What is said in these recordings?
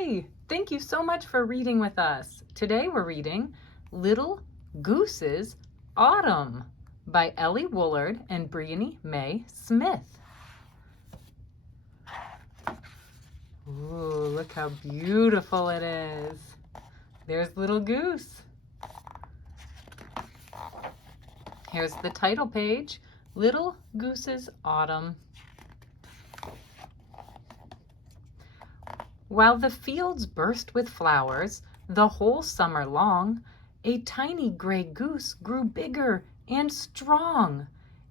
Hi! Thank you so much for reading with us. Today we're reading Little Gooses' Autumn by Ellie Woolard and Briony May Smith. Ooh, look how beautiful it is. There's Little Goose. Here's the title page, Little Goose's Autumn. While the fields burst with flowers the whole summer long, a tiny gray goose grew bigger and strong.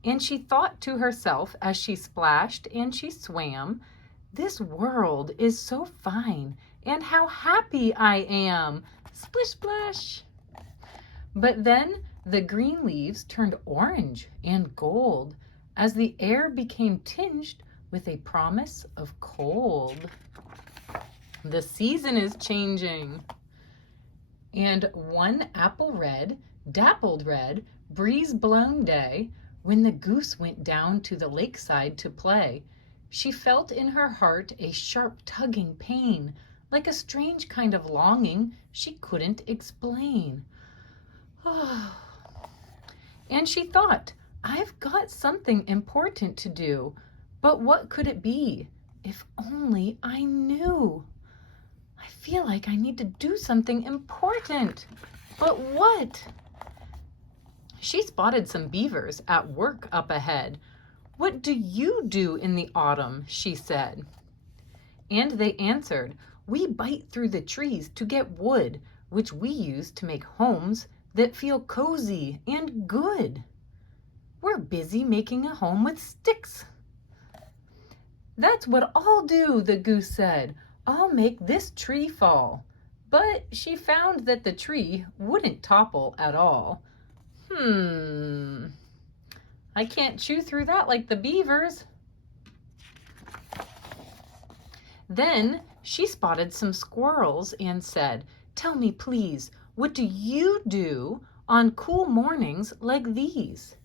And she thought to herself as she splashed and she swam, "This world is so fine, and how happy I am! Splish splash!" But then the green leaves turned orange and gold as the air became tinged with a promise of cold. The season is changing. And one apple red, dappled red, breeze-blown day, when the goose went down to the lakeside to play, she felt in her heart a sharp tugging pain, like a strange kind of longing she couldn't explain. And she thought, "I've got something important to do, but what could it be? If only I knew. I feel like I need to do something important, but what?" She spotted some beavers at work up ahead. "What do you do in the autumn?" she said. And they answered, "We bite through the trees to get wood, which we use to make homes that feel cozy and good. We're busy making a home with sticks." "That's what I'll do," the goose said. "I'll make this tree fall." But she found that the tree wouldn't topple at all. I can't chew through that like the beavers. Then she spotted some squirrels and said, "Tell me, please, what do you do on cool mornings like these?"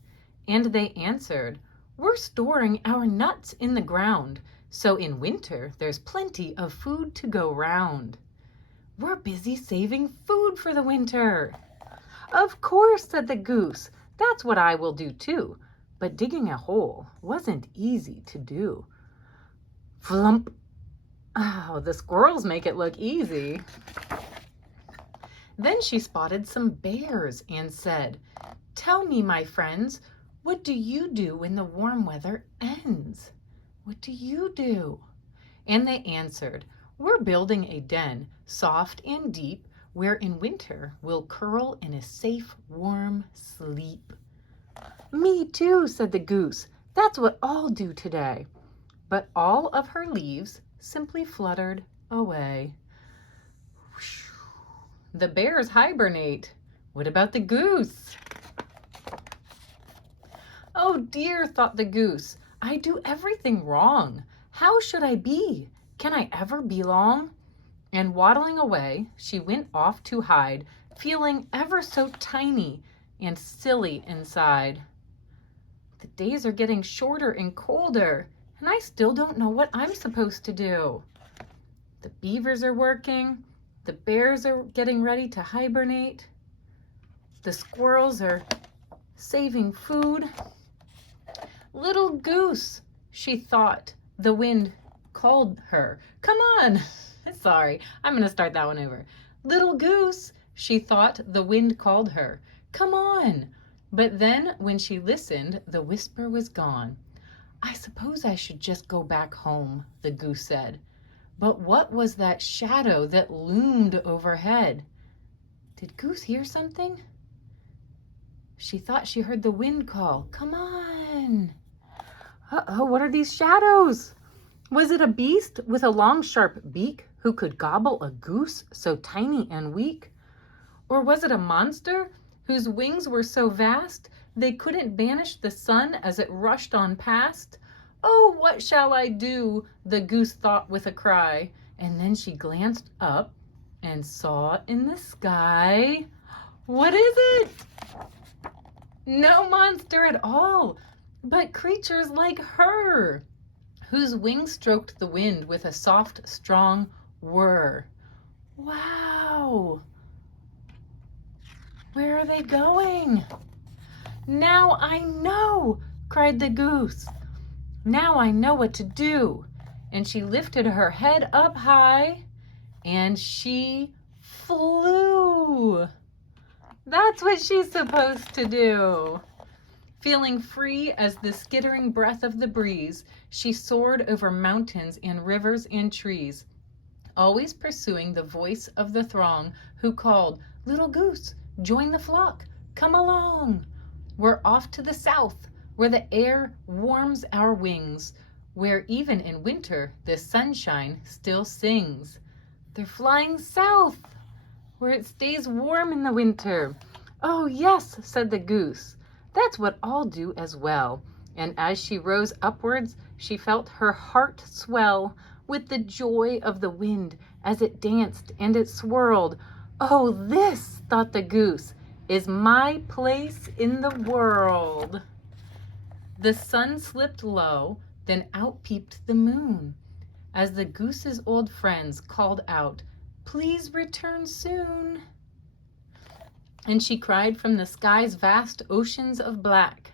And they answered, "We're storing our nuts in the ground, so in winter there's plenty of food to go round." "We're busy saving food for the winter." "Of course," said the goose, "that's what I will do too." But digging a hole wasn't easy to do. Flump! Oh, the squirrels make it look easy. Then she spotted some bears and said, "Tell me, my friends, what do you do when the warm weather ends? What do you do?" And they answered, "We're building a den, soft and deep, where in winter we'll curl in a safe, warm sleep." "Me too," said the goose. "That's what I'll do today." But all of her leaves simply fluttered away. The bears hibernate. What about the goose? "Oh dear," thought the goose, "I do everything wrong. How should I be? Can I ever belong?" And waddling away, she went off to hide, feeling ever so tiny and silly inside. The days are getting shorter and colder, and I still don't know what I'm supposed to do. The beavers are working, the bears are getting ready to hibernate, the squirrels are saving food. "Little goose," she thought, the wind called her. Come on! Sorry, I'm going to start that one over. "Little goose," she thought, the wind called her. "Come on!" But then when she listened, the whisper was gone. "I suppose I should just go back home," the goose said. But what was that shadow that loomed overhead? Did Goose hear something? She thought she heard the wind call, "Come on!" Uh-oh, what are these shadows? Was it a beast with a long, sharp beak who could gobble a goose so tiny and weak? Or was it a monster whose wings were so vast they couldn't banish the sun as it rushed on past? "Oh, what shall I do?" the goose thought with a cry. And then she glanced up and saw in the sky. What is it? No monster at all, but creatures like her, whose wings stroked the wind with a soft, strong, whir. Wow! Where are they going? Now I know, cried the goose. Now I know what to do. And she lifted her head up high and she flew. That's what she's supposed to do. Feeling free as the skittering breath of the breeze, she soared over mountains and rivers and trees, always pursuing the voice of the throng who called, "Little goose, join the flock, come along. We're off to the south, where the air warms our wings, where even in winter the sunshine still sings." They're flying south, where it stays warm in the winter. "Oh yes," said the goose, "that's what I'll do as well." And as she rose upwards, she felt her heart swell with the joy of the wind as it danced and it swirled. "Oh, this," thought the goose, "is my place in the world." The sun slipped low, then out peeped the moon, as the goose's old friends called out, "Please return soon." And she cried from the sky's vast oceans of black,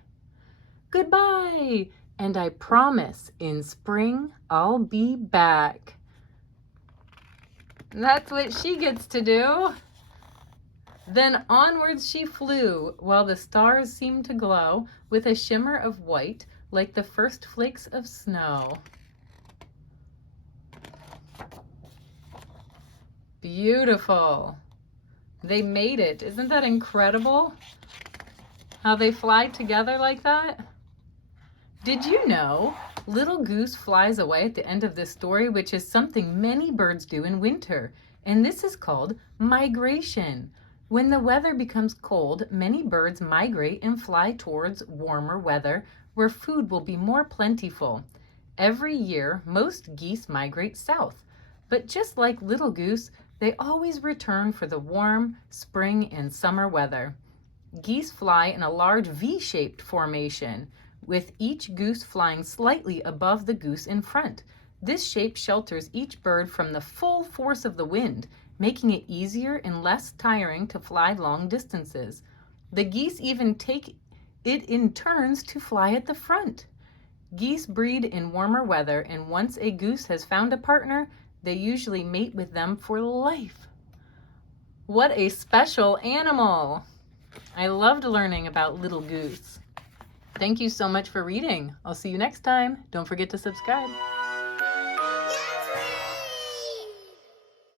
"Goodbye, and I promise in spring I'll be back." That's what she gets to do. Then onwards she flew, while the stars seemed to glow with a shimmer of white like the first flakes of snow. Beautiful. They made it. Isn't that incredible? How they fly together like that? Did you know Little Goose flies away at the end of this story, which is something many birds do in winter, and this is called migration. When the weather becomes cold, many birds migrate and fly towards warmer weather where food will be more plentiful. Every year, most geese migrate south, but just like Little Goose, they always return for the warm spring and summer weather. Geese fly in a large V-shaped formation, with each goose flying slightly above the goose in front. This shape shelters each bird from the full force of the wind, making it easier and less tiring to fly long distances. The geese even take it in turns to fly at the front. Geese breed in warmer weather, and once a goose has found a partner, they usually mate with them for life. What a special animal! I loved learning about Little Goose. Thank you so much for reading. I'll see you next time. Don't forget to subscribe.